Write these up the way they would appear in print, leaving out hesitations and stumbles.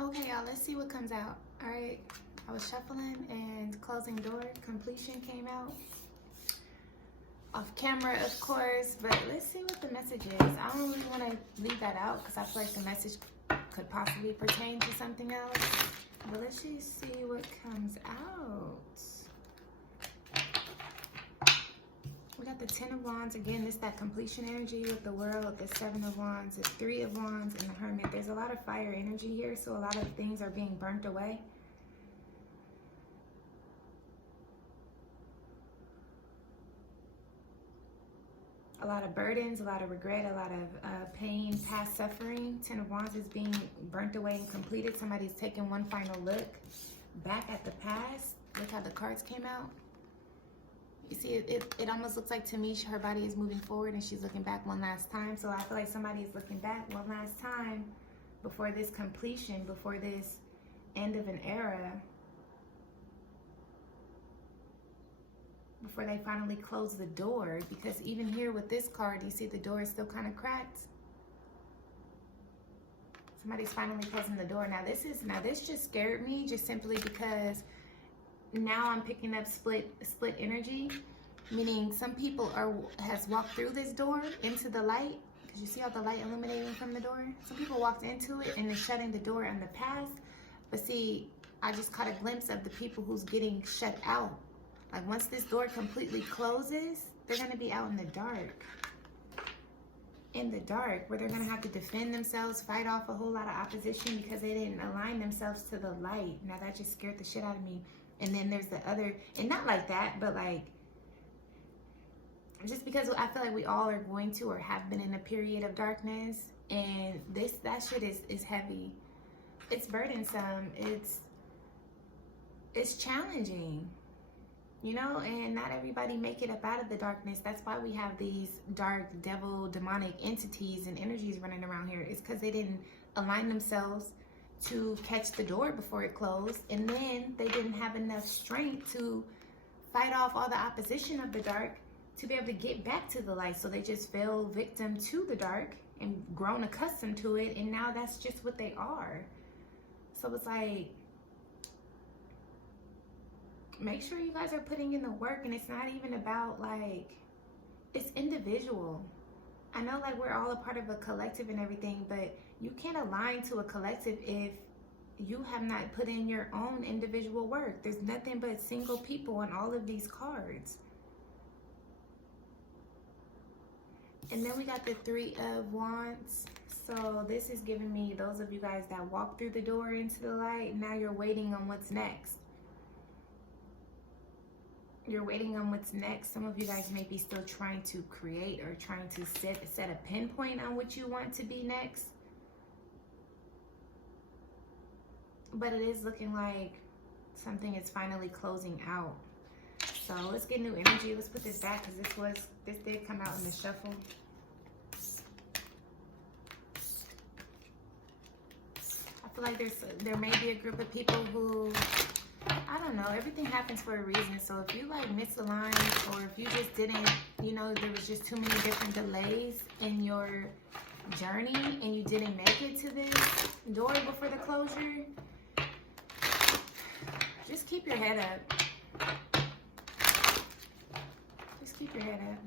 Okay, y'all, let's see what comes out. All right, I was shuffling and closing door. Completion came out. Off camera, of course, but let's see what the message is. I don't really want to leave that out because I feel like the message could possibly pertain to something else. But let's just see what comes out. We got the Ten of Wands. Again, this that completion energy with the World, the Seven of Wands, the Three of Wands, and the Hermit. There's a lot of fire energy here, so a lot of things are being burnt away. A lot of burdens, a lot of regret, a lot of pain, past suffering. Ten of Wands is being burnt away and completed. Somebody's taking one final look back at the past. Look how the cards came out. You see, it almost looks like to me her body is moving forward and she's looking back one last time. So I feel like somebody is looking back one last time before this completion, before this end of an era, before they finally close the door. Because even here with this card, you see the door is still kind of cracked. Somebody's finally closing the door. Now this just scared me, just simply because now I'm picking up split energy, meaning some people has walked through this door into the light, because you see all the light illuminating from the door. Some people walked into it and is shutting the door in the past, but see, I just caught a glimpse of the people who's getting shut out. Like once this door completely closes, they're gonna be out in the dark. In the dark, where they're gonna have to defend themselves, fight off a whole lot of opposition because they didn't align themselves to the light. Now that just scared the shit out of me. And then there's the other, and not like that, but like, just because I feel like we all are going to or have been in a period of darkness, and that shit is heavy. It's burdensome. It's challenging, you know, and not everybody make it up out of the darkness. That's why we have these dark, devil, demonic entities and energies running around here. It's because they didn't align themselves to catch the door before it closed, and then they didn't have enough strength to fight off all the opposition of the dark to be able to get back to the light. So they just fell victim to the dark and grown accustomed to it, and now that's just what they are. So it's like, make sure you guys are putting in the work, and it's not even about like, it's individual. I know like we're all a part of a collective and everything, but you can't align to a collective if you have not put in your own individual work. There's nothing but single people on all of these cards. And then we got the Three of Wands. So this is giving me those of you guys that walk through the door into the light, now you're waiting on what's next. You're waiting on what's next. Some of you guys may be still trying to create or trying to set a pinpoint on what you want to be next. But it is looking like something is finally closing out. So let's get new energy. Let's put this back because this did come out in the shuffle. I feel like there may be a group of people who, I don't know, everything happens for a reason. So if you like misaligned, or if you just didn't, you know, there was just too many different delays in your journey and you didn't make it to this door before the closure, just keep your head up. Just keep your head up.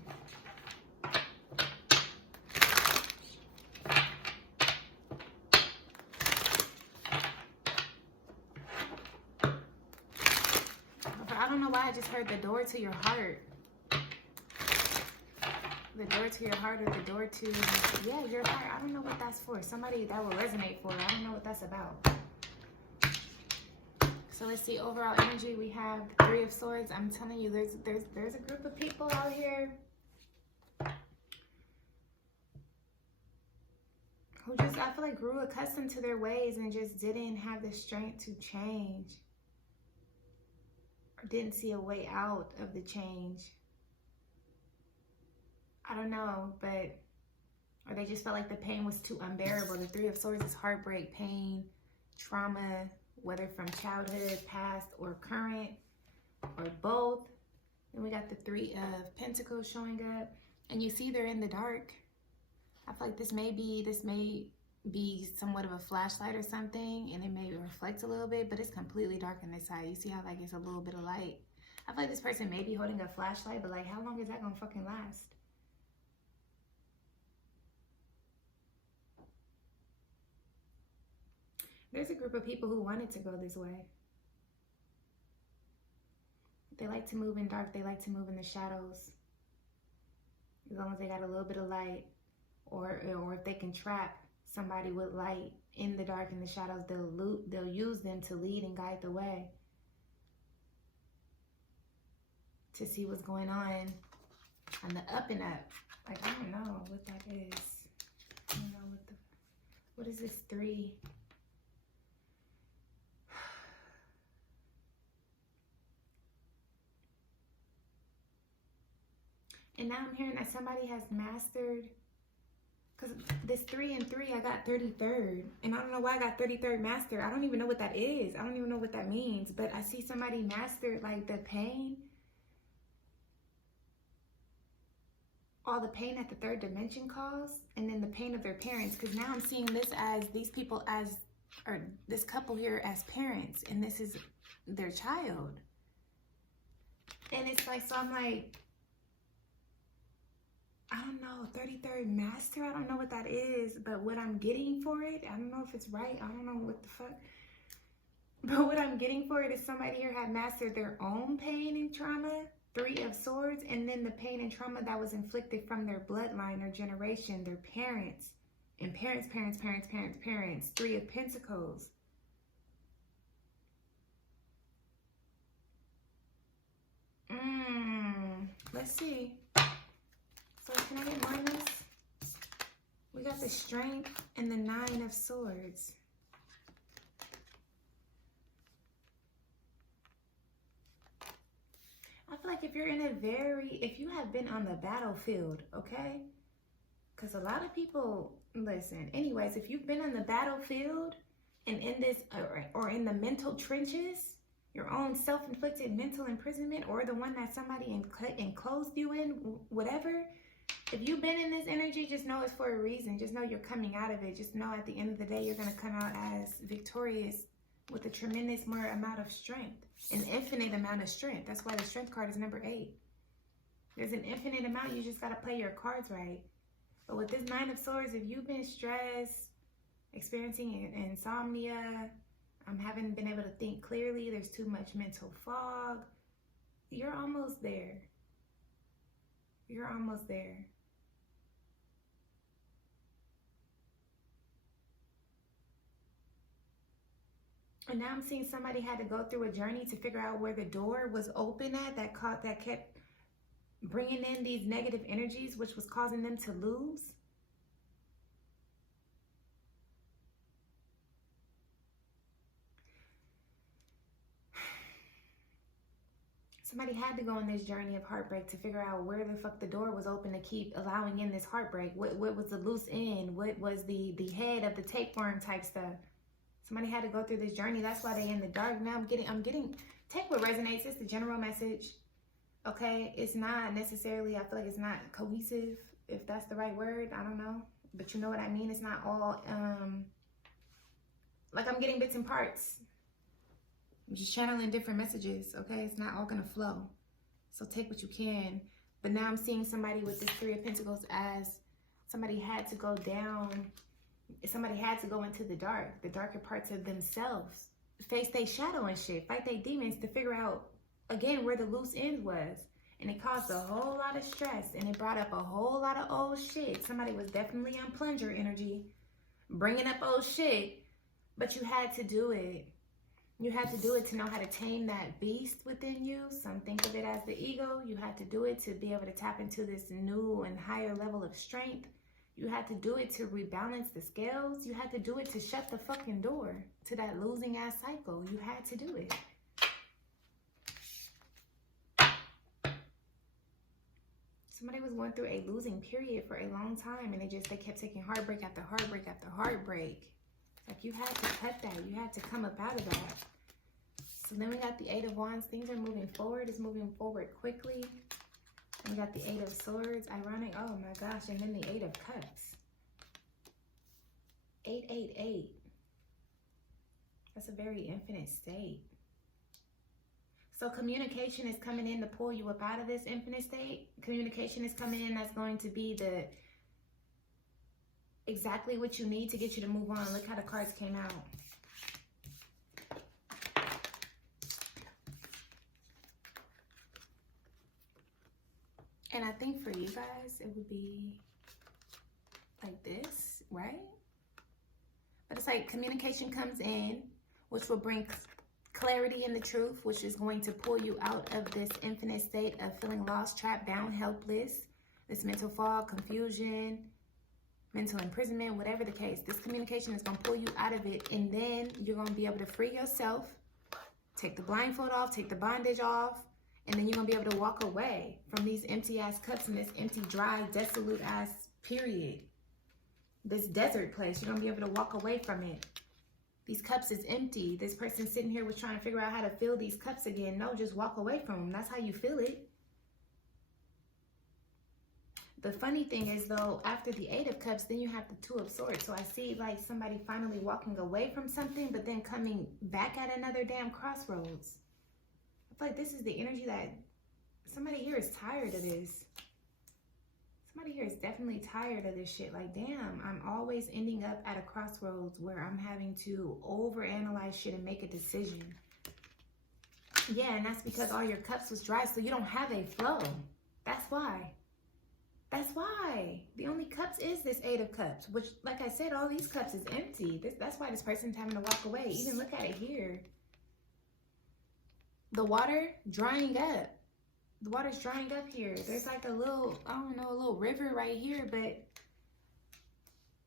I don't know why I just heard the door to your heart. The door to your heart, or the door to, yeah, your heart. I don't know what that's for. Somebody that will resonate for. I don't know what that's about. So let's see, overall energy, we have the Three of Swords. I'm telling you, there's a group of people out here who just, I feel like, grew accustomed to their ways and just didn't have the strength to change, or didn't see a way out of the change. I don't know, but, or they just felt like the pain was too unbearable. The Three of Swords is heartbreak, pain, trauma, whether from childhood, past, or current, or both. Then we got the Three of Pentacles showing up, and you see they're in the dark. I feel like this may be somewhat of a flashlight or something, and it may reflect a little bit, but it's completely dark on this side. You see how like it's a little bit of light? I feel like this person may be holding a flashlight, but like how long is that gonna fucking last? There's a group of people who wanted to go this way. They like to move in dark. They like to move in the shadows. As long as they got a little bit of light, or if they can trap somebody with light in the dark and the shadows, they'll use them to lead and guide the way, to see what's going on the up and up. Like, I don't know what that is. I don't know what is this 3? And now I'm hearing that somebody has mastered, because this 3 and 3, I got 33rd. And I don't know why I got 33rd master. I don't even know what that is. I don't even know what that means. But I see somebody mastered like the pain. All the pain that the 3rd dimension caused. And then the pain of their parents. Because now I'm seeing this as these people as, or this couple here as parents. And this is their child. And it's like, so I'm like, I don't know, 33rd master, I don't know what that is, but what I'm getting for it, I don't know if it's right, I don't know what the fuck, but what I'm getting for it is somebody here had mastered their own pain and trauma, 3 of Swords, and then the pain and trauma that was inflicted from their bloodline or generation, their parents, and parents, 3 of Pentacles. Let's see. So can I get minus? We got the Strength and the 9 of Swords. I feel like if you're in if you have been on the battlefield, okay? Because a lot of people, listen, anyways, if you've been on the battlefield and in this, or in the mental trenches, your own self-inflicted mental imprisonment, or the one that somebody enclosed you in, whatever, if you've been in this energy, just know it's for a reason. Just know you're coming out of it. Just know at the end of the day, you're going to come out as victorious with a tremendous more amount of strength. An infinite amount of strength. That's why the Strength card is number 8. There's an infinite amount. You just got to play your cards right. But with this 9 of Swords, if you've been stressed, experiencing insomnia, haven't been able to think clearly, there's too much mental fog, you're almost there. You're almost there. And now I'm seeing somebody had to go through a journey to figure out where the door was open at, that kept bringing in these negative energies, which was causing them to lose. Somebody had to go on this journey of heartbreak to figure out where the fuck the door was open to keep allowing in this heartbreak. What was the loose end? What was the head of the tapeworm type stuff? Somebody had to go through this journey. That's why they in the dark. Now I'm getting, take what resonates. It's the general message. Okay? It's not necessarily, I feel like it's not cohesive, if that's the right word. I don't know. But you know what I mean? It's not all, like I'm getting bits and parts. I'm just channeling different messages, okay? It's not all gonna flow. So take what you can. But now I'm seeing somebody with this 3 of Pentacles as somebody had to go down. Somebody had to go into the darker parts of themselves. Face their shadow and shit. Fight their demons to figure out, again, where the loose end was. And it caused a whole lot of stress. And it brought up a whole lot of old shit. Somebody was definitely on plunger energy. Bringing up old shit. But you had to do it. You had to do it to know how to tame that beast within you. Some think of it as the ego. You had to do it to be able to tap into this new and higher level of strength. You had to do it to rebalance the scales. You had to do it to shut the fucking door to that losing ass cycle. You had to do it. Somebody was going through a losing period for a long time, and they kept taking heartbreak after heartbreak after heartbreak. Like, you had to cut that. You had to come up out of that. So then we got the 8 of Wands. Things are moving forward. It's moving forward quickly. And we got the 8 of Swords. Ironic. Oh my gosh. And then the 8 of Cups. 888. That's a very infinite state. So communication is coming in to pull you up out of this infinite state. Communication is coming in that's going to be the exactly what you need to get you to move on. Look how the cards came out. And I think for you guys, it would be like this, right? But it's like communication comes in, which will bring clarity in the truth, which is going to pull you out of this infinite state of feeling lost, trapped, down, helpless, this mental fog, confusion, mental imprisonment, whatever the case. This communication is going to pull you out of it, and then you're going to be able to free yourself, take the blindfold off, take the bondage off, and then you're going to be able to walk away from these empty-ass cups and this empty, dry, desolate-ass period. This desert place, you're going to be able to walk away from it. These cups is empty. This person sitting here was trying to figure out how to fill these cups again. No, just walk away from them. That's how you feel it. The funny thing is, though, after the 8 of Cups, then you have the 2 of Swords. So I see like somebody finally walking away from something, but then coming back at another damn crossroads. I feel like this is the energy that somebody here is tired of this. Somebody here is definitely tired of this shit. Like, damn, I'm always ending up at a crossroads where I'm having to overanalyze shit and make a decision. Yeah, and that's because all your cups was dry, so you don't have a flow. That's why. That's why. The only cups is this 8 of Cups, which, like I said, all these cups is empty. That's why this person's having to walk away. Even look at it here. The water drying up. The water's drying up here. There's like a little, I don't know, a little river right here, but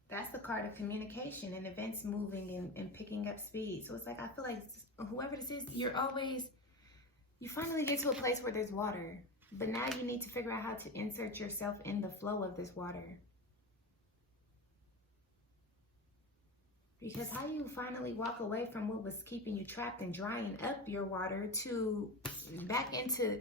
that's the card of communication and events moving and picking up speed. So it's like, I feel like whoever this is, you finally get to a place where there's water. But now you need to figure out how to insert yourself in the flow of this water. Because how you finally walk away from what was keeping you trapped and drying up your water to back into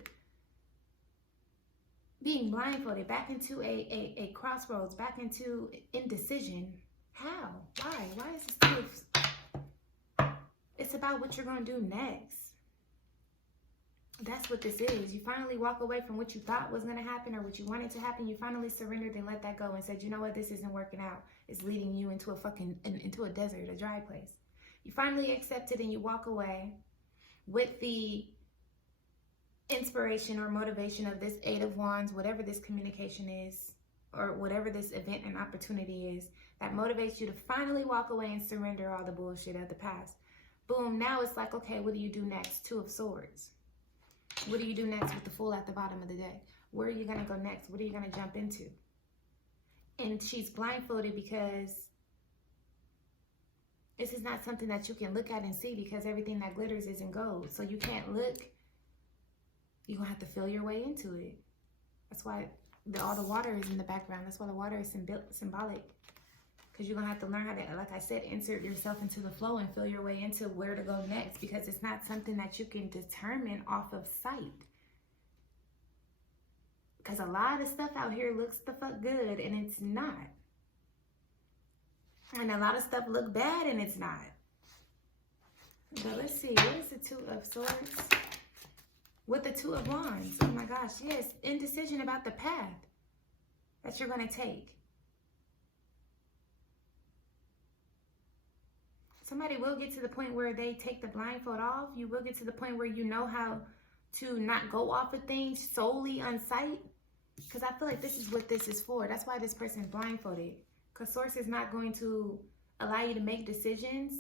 being blindfolded, back into a crossroads, back into indecision. How? Why? Why is this still? It's about what you're going to do next. That's what this is. You finally walk away from what you thought was going to happen or what you wanted to happen. You finally surrendered and let that go and said, you know what? This isn't working out. It's leading you into into a desert, a dry place. You finally accept it and you walk away with the inspiration or motivation of this 8 of Wands, whatever this communication is, or whatever this event and opportunity is, that motivates you to finally walk away and surrender all the bullshit of the past. Boom. Now it's like, okay, what do you do next? 2 of Swords. What do you do next with the Fool at the bottom of the deck? Where are you going to go next? What are you going to jump into? And she's blindfolded because this is not something that you can look at and see, because everything that glitters isn't gold. So you can't look. You're going to have to feel your way into it. That's why all the water is in the background. That's why the water is symbolic. Because you're going to have to learn how to, like I said, insert yourself into the flow and feel your way into where to go next. Because it's not something that you can determine off of sight. Because a lot of stuff out here looks the fuck good and it's not. And a lot of stuff look bad and it's not. But let's see. What is the 2 of Swords? With the 2 of Wands. Oh my gosh. Yes. Indecision about the path that you're going to take. Somebody will get to the point where they take the blindfold off. You will get to the point where you know how to not go off of things solely on sight. Because I feel like this is what this is for. That's why this person is blindfolded. Because Source is not going to allow you to make decisions.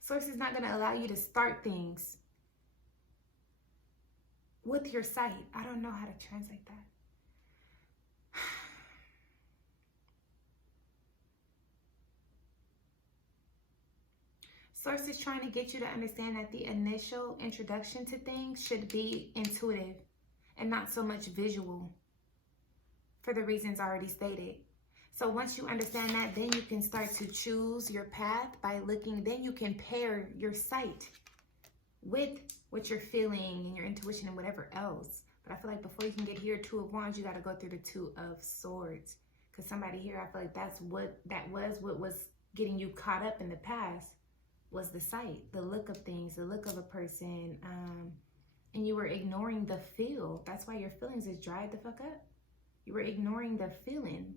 Source is not going to allow you to start things with your sight. I don't know how to translate that. Source is trying to get you to understand that the initial introduction to things should be intuitive and not so much visual, for the reasons already stated. So once you understand that, then you can start to choose your path by looking. Then you can pair your sight with what you're feeling and your intuition and whatever else. But I feel like before you can get here, 2 of Wands, you got to go through the 2 of Swords. Because somebody here, I feel like what was getting you caught up in the past, was the sight, the look of things, the look of a person, and you were ignoring the feel. That's why your feelings is dried the fuck up. You were ignoring the feeling.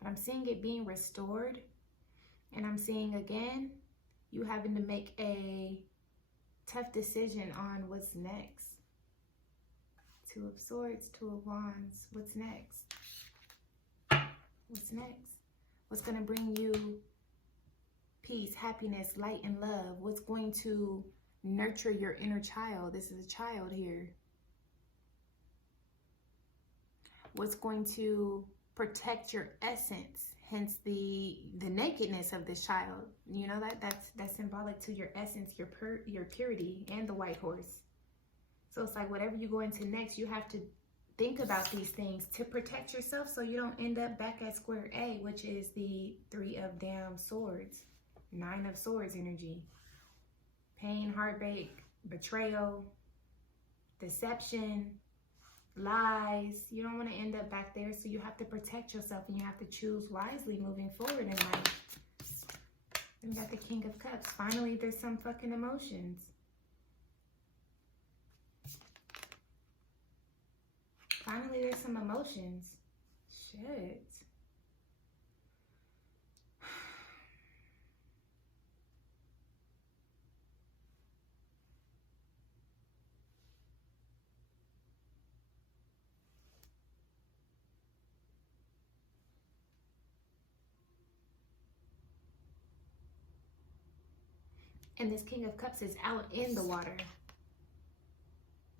But I'm seeing it being restored, and I'm seeing again, you having to make a tough decision on what's next. Two of Swords, Two of Wands. What's next? What's next? What's going to bring you peace, happiness, light, and love? What's going to nurture your inner child? This is a child here. What's going to protect your essence? Hence the nakedness of this child. You know, that's symbolic to your essence, your purity, and the white horse. So it's like whatever you go into next, you have to think about these things to protect yourself so you don't end up back at square A, which is the Three of damn Swords, Nine of Swords energy. Pain, heartbreak, betrayal, deception, lies. You don't want to end up back there, so you have to protect yourself, and you have to choose wisely moving forward in life. Then we got the King of Cups. Finally, there's some fucking emotions. Finally, there's some emotions. Shit. And this King of Cups is out in the water,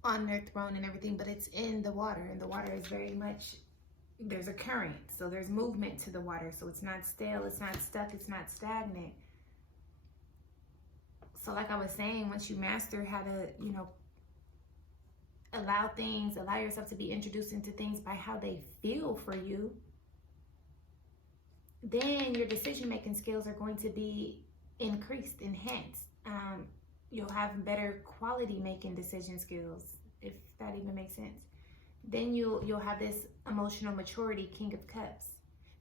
on their throne and everything, but it's in the water, and the water is very much, there's a current, so there's movement to the water, so it's not stale, it's not stuck, it's not stagnant. So like I was saying, once you master how to, you know, allow yourself to be introduced into things by how they feel for you, then your decision-making skills are going to be increased, enhanced. You'll have better quality making decision skills, if that even makes sense. Then you'll have this emotional maturity, King of Cups.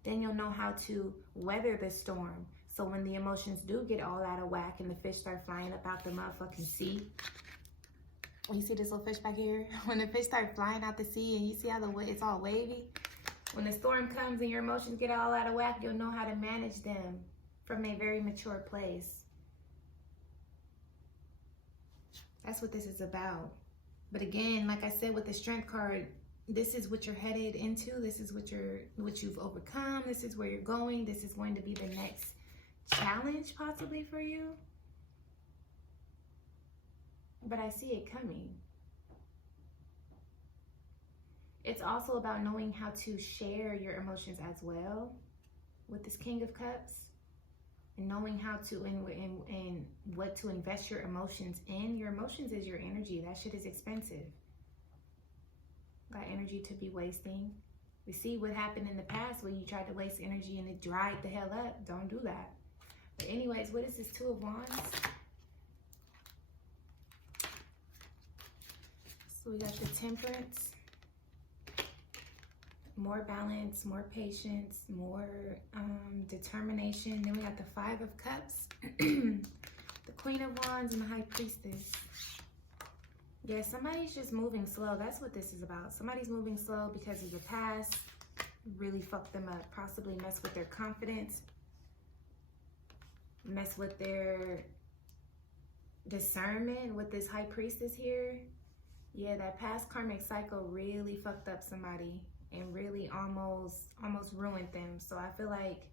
Then you'll know how to weather the storm. So when the emotions do get all out of whack and the fish start flying up out the motherfucking sea. You see this little fish back here? When the fish start flying out the sea and you see how it's all wavy. When the storm comes and your emotions get all out of whack, you'll know how to manage them from a very mature place. That's what this is about. But again, like I said with the Strength card, this is what you're headed into. This is what you've overcome. This is where you're going. This is going to be the next challenge possibly for you. But I see it coming. It's also about knowing how to share your emotions as well with this King of Cups. And knowing how to and what to invest your emotions in. Your emotions is your energy. That shit is expensive. Got energy to be wasting. We see what happened in the past when you tried to waste energy and it dried the hell up. Don't do that. But anyways, what is this Two of Wands? So we got the Temperance. More balance, more patience, more determination. Then we got the Five of Cups, the Queen of Wands, and the High Priestess. Yeah, somebody's just moving slow. That's what this is about. Somebody's moving slow because of the past. Really fucked them up. Possibly mess with their confidence. Mess with their discernment with this High Priestess here. Yeah, that past karmic cycle really fucked up somebody. And really almost ruined them. So I feel like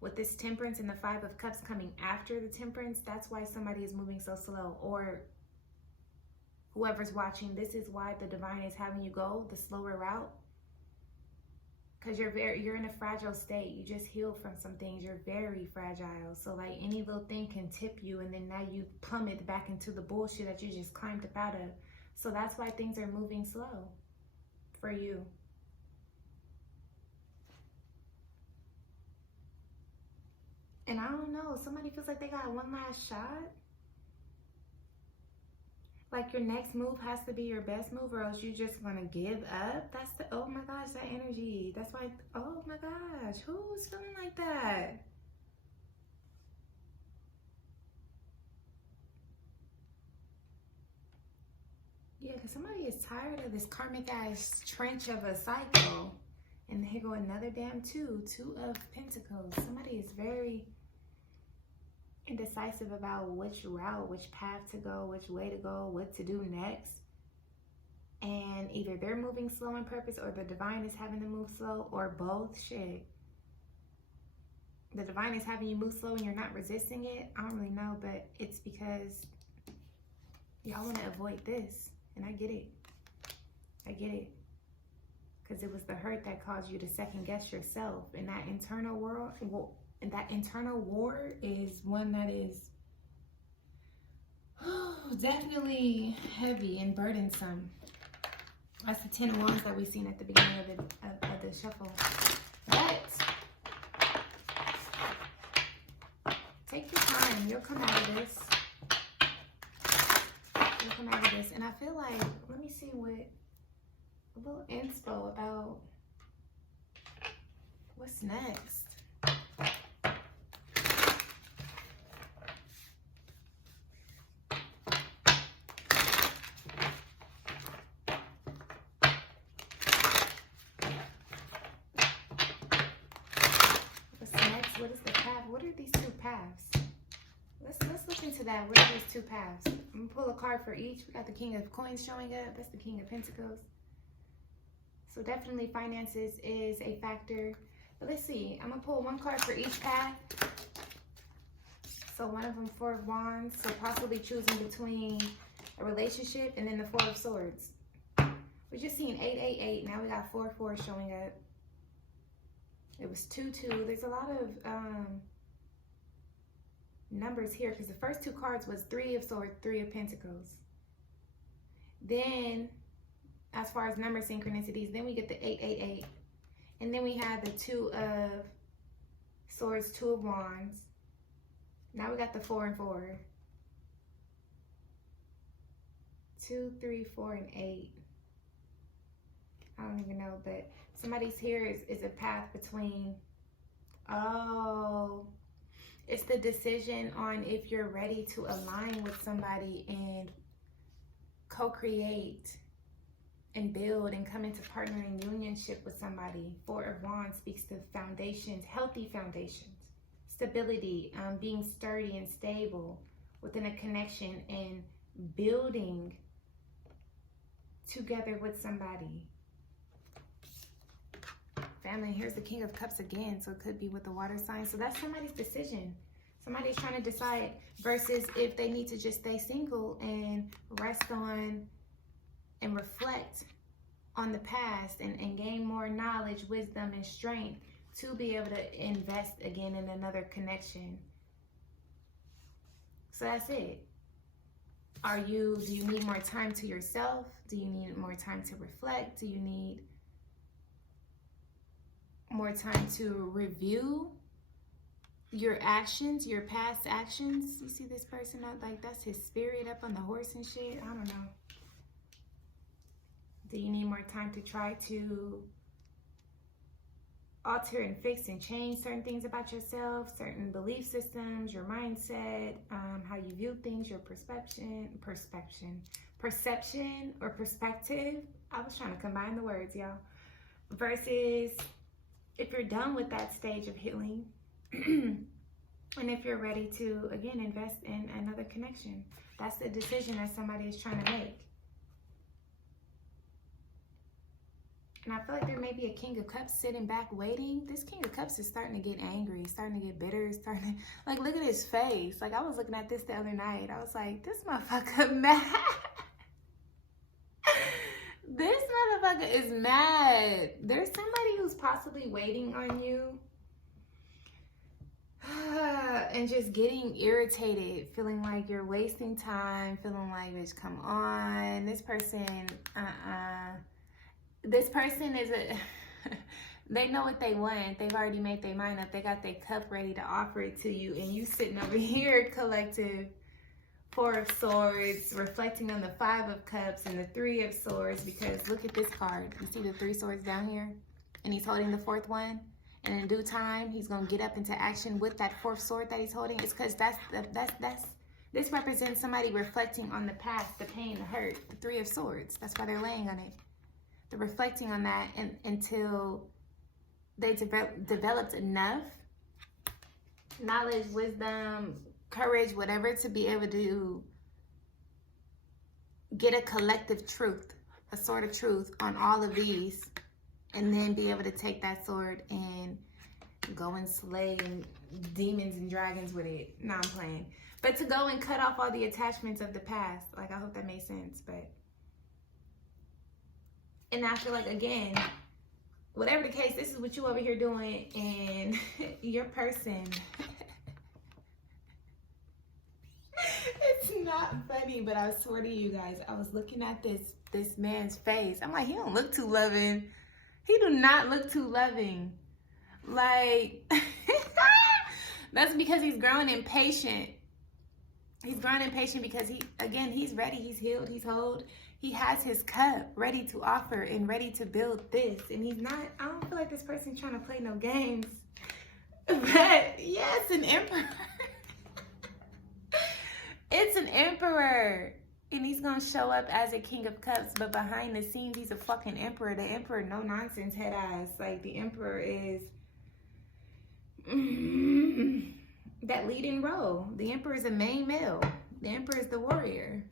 with this Temperance and the Five of Cups coming after the Temperance, that's why somebody is moving so slow. Or whoever's watching, this is why the divine is having you go the slower route. Because you're in a fragile state. You just healed from some things. You're very fragile. So like any little thing can tip you, and then now you plummet back into the bullshit that you just climbed up out of. So that's why things are moving slow for you. And I don't know, somebody feels like they got one last shot. Like your next move has to be your best move, or else you're just gonna give up. That's the, oh my gosh, that energy. That's why, oh my gosh, who's feeling like that? Yeah, because somebody is tired of this karmic ass trench of a cycle. And here go another damn two of pentacles. Somebody is very indecisive about which route, which path to go, which way to go, what to do next. And either they're moving slow on purpose, or the divine is having to move slow, or both. Shit. The divine is having you move slow and you're not resisting it. I don't really know, but it's because y'all want to avoid this. And I get it. I get it. Because it was the hurt that caused you to second guess yourself. And that internal world, and that internal war is one that is definitely heavy and burdensome. That's the 10 of Wands that we've seen at the beginning of the shuffle. But take your time. You'll come out of this. You'll come out of this. And I feel like, let me see what, a little inspo about what's next. What's next? What is the path? What are these two paths? Let's look into that. What are these two paths? I'm gonna pull a card for each. We got the King of Coins showing up. That's the King of Pentacles. So definitely finances is a factor. But let's see. I'm going to pull one card for each path. So one of them, 4 of Wands. So possibly choosing between a relationship and then the 4 of Swords. We're just seeing 888. Now we got 4 showing up. It was 2 There's a lot of numbers here, because the first 2 cards was 3 of Swords, 3 of Pentacles. Then, as far as number synchronicities, then we get the 888. And then we have the 2 of Swords, 2 of Wands. Now we got the 4 and 4. 2, 3, 4, and 8. I don't even know, but somebody's here is a path between, oh, it's the decision on if you're ready to align with somebody and co-create and build and come into partnering unionship with somebody. 4 of Wands speaks to foundations, healthy foundations, stability, being sturdy and stable within a connection and building together with somebody. Family, here's the King of Cups again, so it could be with the water sign. So that's somebody's decision. Somebody's trying to decide versus if they need to just stay single and rest on and reflect on the past and gain more knowledge, wisdom, and strength to be able to invest again in another connection. So that's it. Do you need more time to yourself? Do you need more time to reflect? Do you need more time to review your actions, your past actions? You see this person out, like that's his spirit up on the horse and shit? I don't know. Do you need more time to try to alter and fix and change certain things about yourself, certain belief systems, your mindset, how you view things, your perception or perspective? I was trying to combine the words, y'all. Versus if you're done with that stage of healing and if you're ready to, again, invest in another connection. That's the decision that somebody is trying to make. And I feel like there may be a King of Cups sitting back waiting. This King of Cups is starting to get angry, starting to get bitter, starting to, like, look at his face. Like, I was looking at this the other night. I was like, this motherfucker mad. This motherfucker is mad. There's somebody who's possibly waiting on you and just getting irritated, feeling like you're wasting time, feeling like, bitch, come on. This person, This person is they know what they want. They've already made their mind up. They got their cup ready to offer it to you. And you sitting over here, collective, Four of Swords, reflecting on the Five of Cups and the Three of Swords, because look at this card. You see the Three Swords down here? And he's holding the fourth one. And in due time, he's going to get up into action with that fourth sword that he's holding. It's because this represents somebody reflecting on the past, the pain, the hurt, the Three of Swords. That's why they're laying on it. They're reflecting on that until they developed enough knowledge, wisdom, courage, whatever, to be able to get a collective truth, a sword of truth on all of these, and then be able to take that sword and go and slay demons and dragons with it. No, I'm playing. But to go and cut off all the attachments of the past. Like, I hope that made sense. And I feel like, again, whatever the case, this is what you over here doing, and your person. It's not funny, but I swear to you guys, I was looking at this man's face. I'm like, he don't look too loving. He do not look too loving. Like, that's because he's growing impatient. He's growing impatient because he's ready, he's healed, he's whole. He has his cup ready to offer and ready to build this. And he's not, I don't feel like this person's trying to play no games. But yes, an emperor. It's an emperor. And he's going to show up as a King of Cups. But behind the scenes, he's a fucking emperor. The emperor, no nonsense, head ass. Like, the emperor is that leading role. The emperor is a main male. The emperor is the warrior.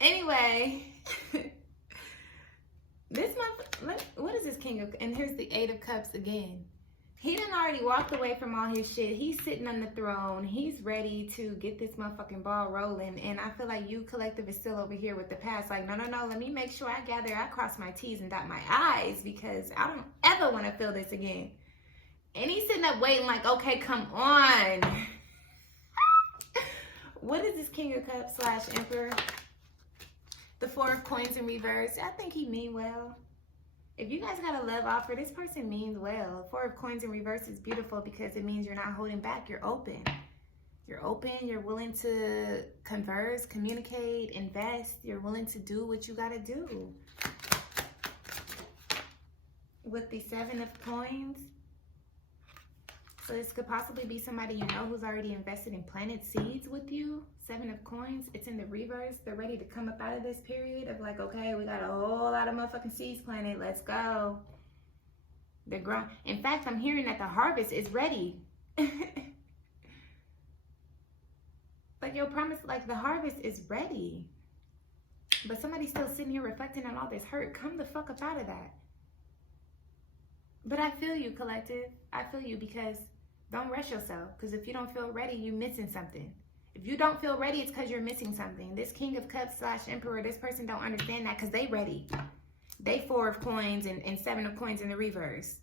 Anyway, what is this King of, and here's the Eight of Cups again. He done already walked away from all his shit. He's sitting on the throne. He's ready to get this motherfucking ball rolling. And I feel like you collective is still over here with the past. Like, no, let me make sure I cross my T's and dot my I's, because I don't ever want to feel this again. And he's sitting up waiting like, okay, come on. What is this King of Cups / Emperor? The Four of Coins in reverse. I think he mean well. If you guys got a love offer, this person means well. Four of Coins in reverse is beautiful because it means you're not holding back. You're open. You're open. You're willing to converse, communicate, invest. You're willing to do what you got to do. With the Seven of Coins. So this could possibly be somebody you know who's already invested and planted seeds with you. Seven of Coins, it's in the reverse. They're ready to come up out of this period of like, okay, we got a whole lot of motherfucking seeds planted. Let's go. They're growing. In fact, I'm hearing that the harvest is ready. Like, your promise, like the harvest is ready. But somebody's still sitting here reflecting on all this hurt. Come the fuck up out of that. But I feel you, collective. I feel you, because don't rush yourself. Because if you don't feel ready, you're missing something. If you don't feel ready, it's because you're missing something. This King of Cups / Emperor, this person don't understand that because they ready. They Four of Coins and Seven of Coins in the reverse.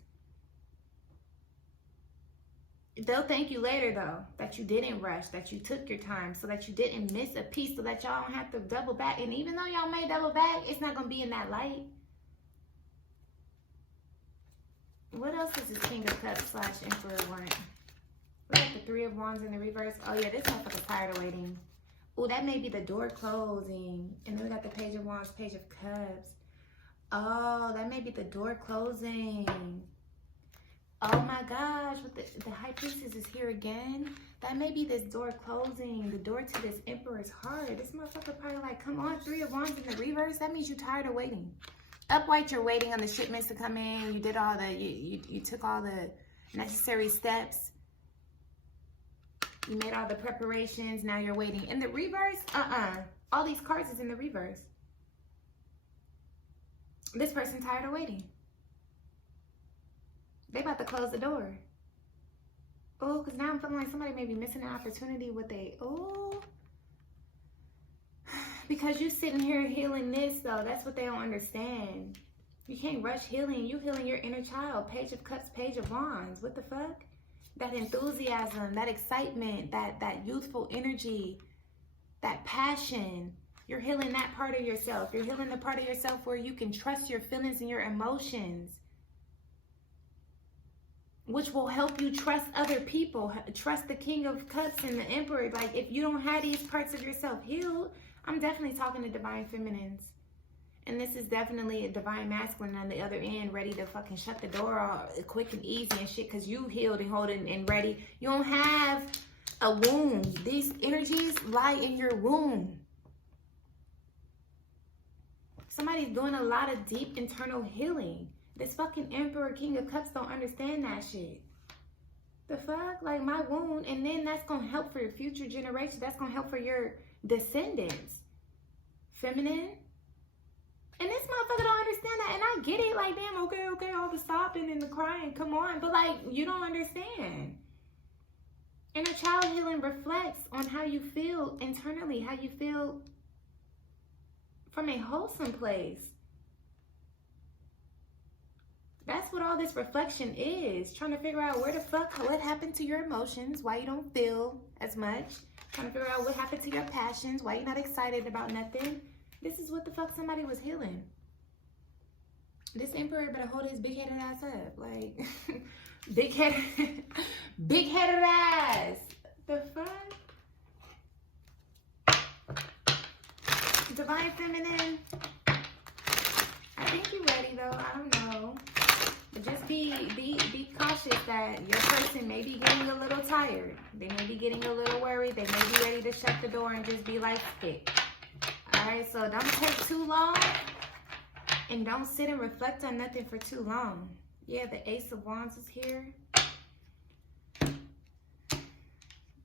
They'll thank you later, though, that you didn't rush, that you took your time, so that you didn't miss a piece, so that y'all don't have to double back. And even though y'all may double back, it's not going to be in that light. What else does this King of Cups / Emperor want? We got the Three of Wands in the reverse. Oh, yeah, this motherfucker's tired of waiting. Oh, that may be the door closing. And then we got the Page of Wands, Page of Cups. Oh, that may be the door closing. Oh, my gosh. The High Priestess is here again. That may be this door closing. The door to this Emperor's heart. This motherfucker probably like, come on, Three of Wands in the reverse. That means you're tired of waiting. Up white, you're waiting on the shipments to come in. You did all the, you took all the necessary steps. You made all the preparations. Now you're waiting. In the reverse, all these cards is in the reverse. This person tired of waiting. They about to close the door. Oh, because now I'm feeling like somebody may be missing an opportunity with because you sitting here healing this, though. That's what they don't understand. You can't rush healing. You healing your inner child. Page of Cups, Page of Wands. What the fuck? That enthusiasm, that excitement, that youthful energy, that passion. You're healing that part of yourself. You're healing the part of yourself where you can trust your feelings and your emotions. which will help you trust other people, trust the King of Cups and the Emperor. Like, if you don't have these parts of yourself healed, I'm definitely talking to divine feminines. And this is definitely a divine masculine on the other end, ready to fucking shut the door off quick and easy and shit, because you healed and holding and ready. You don't have a wound. These energies lie in your womb. Somebody's doing a lot of deep internal healing. This fucking Emperor, King of Cups don't understand that shit. The fuck? Like, my wound, and then that's gonna help for your future generations. That's gonna help for your descendants. Feminine. And this motherfucker don't understand that. And I get it. Like, damn, okay, all the stopping and the crying. Come on. But, like, you don't understand. Inner child healing reflects on how you feel internally. How you feel from a wholesome place. That's what all this reflection is. Trying to figure out where the fuck, what happened to your emotions, why you don't feel as much. Trying to figure out what happened to your passions, why you're not excited about nothing. This is what the fuck somebody was healing. This Emperor better hold his big-headed ass up. Like, big-headed ass. The fuck? Divine Feminine. I think you're ready, though. I don't know. But just be cautious that your person may be getting a little tired. They may be getting a little worried. They may be ready to shut the door and just be like, "Shit." Alright, so don't take too long. And don't sit and reflect on nothing for too long. Yeah, the Ace of Wands is here.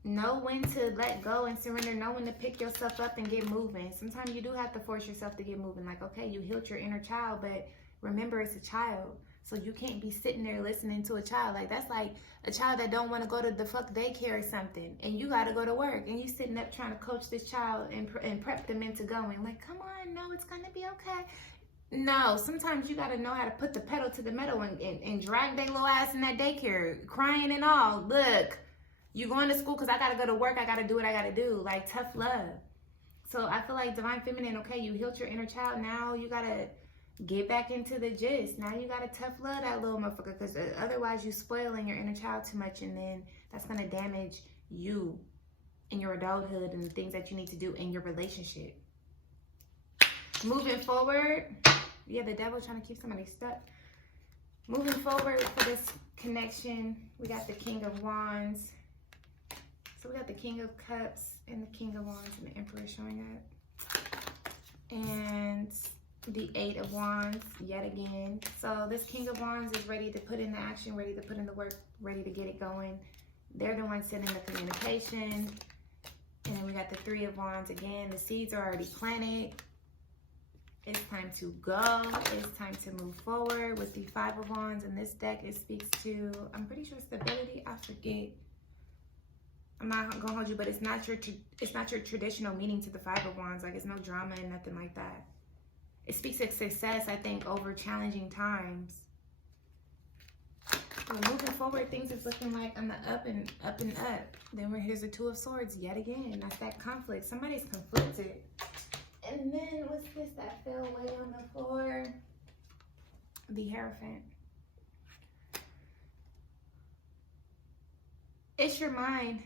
Know when to let go and surrender. Know when to pick yourself up and get moving. Sometimes you do have to force yourself to get moving. Like, okay, you healed your inner child, but remember, it's a child. So you can't be sitting there listening to a child. Like, that's like a child that don't want to go to the fuck daycare or something. And you got to go to work. And you sitting up trying to coach this child and prep them into going. Like, come on, no, it's going to be okay. No, sometimes you got to know how to put the pedal to the metal and drag their little ass in that daycare, crying and all. Look, you going to school because I got to go to work. I got to do what I got to do. Like, tough love. So I feel like Divine Feminine, okay, you healed your inner child. Now you got to get back into the gist. Now you got to tough love that little motherfucker, because otherwise you spoiling your inner child too much, and then that's going to damage you in your adulthood and the things that you need to do in your relationship. Moving forward, yeah, the devil trying to keep somebody stuck. Moving forward for this connection, we got the King of Wands. So we got the King of Cups and the King of Wands and the Emperor showing up. And the Eight of Wands yet again. So this King of Wands is ready to put in the action, ready to put in the work, ready to get it going. They're the ones sending the communication. And then we got the Three of Wands again. The seeds are already planted. It's time to go. It's time to move forward. With the Five of Wands in this deck, it speaks to, I'm pretty sure, stability. I forget. I'm not gonna hold you, but it's not your traditional meaning to the Five of Wands. Like, it's no drama and nothing like that. It speaks of success, I think, over challenging times. So moving forward, things is looking like on the up and up. Then here's the Two of Swords yet again. That's that conflict. Somebody's conflicted. And then what's this that fell way on the floor? The Hierophant. It's your mind.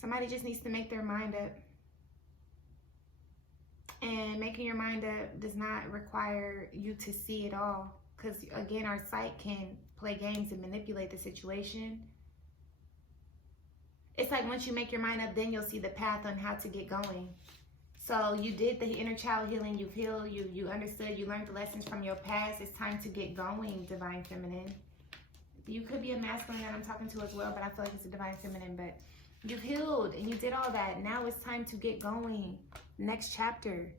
Somebody just needs to make their mind up. And making your mind up does not require you to see it all. Because, again, our sight can play games and manipulate the situation. It's like once you make your mind up, then you'll see the path on how to get going. So you did the inner child healing. You've healed. You understood. You learned the lessons from your past. It's time to get going, Divine Feminine. You could be a masculine that I'm talking to as well, but I feel like it's a Divine Feminine. But you've healed and you did all that. Now it's time to get going. Next chapter.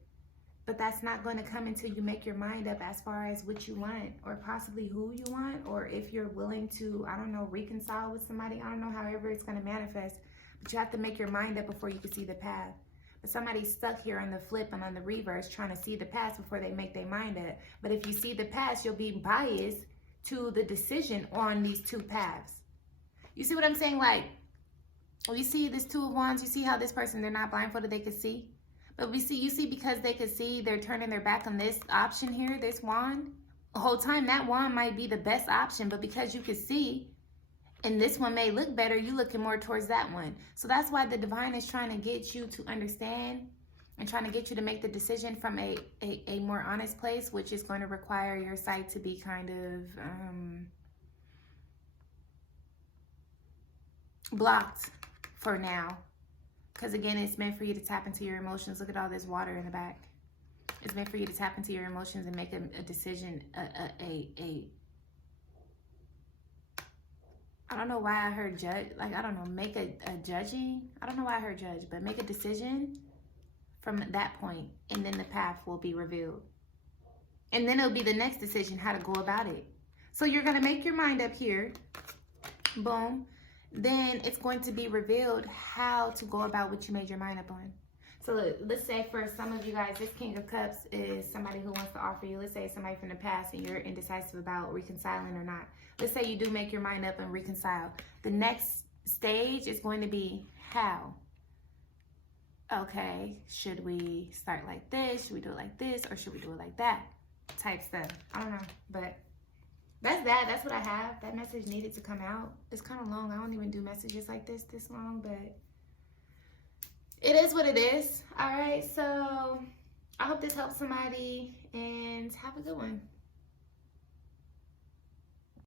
But that's not going to come until you make your mind up as far as what you want, or possibly who you want, or if you're willing to, I don't know, reconcile with somebody. I don't know, however it's going to manifest. But you have to make your mind up before you can see the path. But somebody's stuck here on the flip and on the reverse trying to see the past before they make their mind up. But if you see the past, you'll be biased to the decision on these two paths. You see what I'm saying? Like, you see this Two of Wands, you see how this person, they're not blindfolded, they could see. But you see because they could see, they're turning their back on this option here, this wand. The whole time that wand might be the best option, but because you could see, and this one may look better, you looking more towards that one. So that's why the divine is trying to get you to understand and trying to get you to make the decision from a more honest place, which is going to require your sight to be kind of blocked for now. Because again, it's meant for you to tap into your emotions. Look at all this water in the back. It's meant for you to tap into your emotions and make a decision, I don't know why I heard judge, like, I don't know, make a judging. I don't know why I heard judge, but make a decision from that point, and then the path will be revealed. And then it'll be the next decision, how to go about it. So you're going to make your mind up here. Boom. Then it's going to be revealed how to go about what you made your mind up on. So let's say for some of you guys, this King of Cups is somebody who wants to offer you, let's say somebody from the past and you're indecisive about reconciling or not. Let's say you do make your mind up and reconcile. The next stage is going to be how. Okay, should we start like this? Should we do it like this? Or should we do it like that? Type stuff. I don't know, but that's that. That's what I have. That message needed to come out. It's kind of long. I don't even do messages like this long, but it is what it is. All right, so I hope this helps somebody, and have a good one.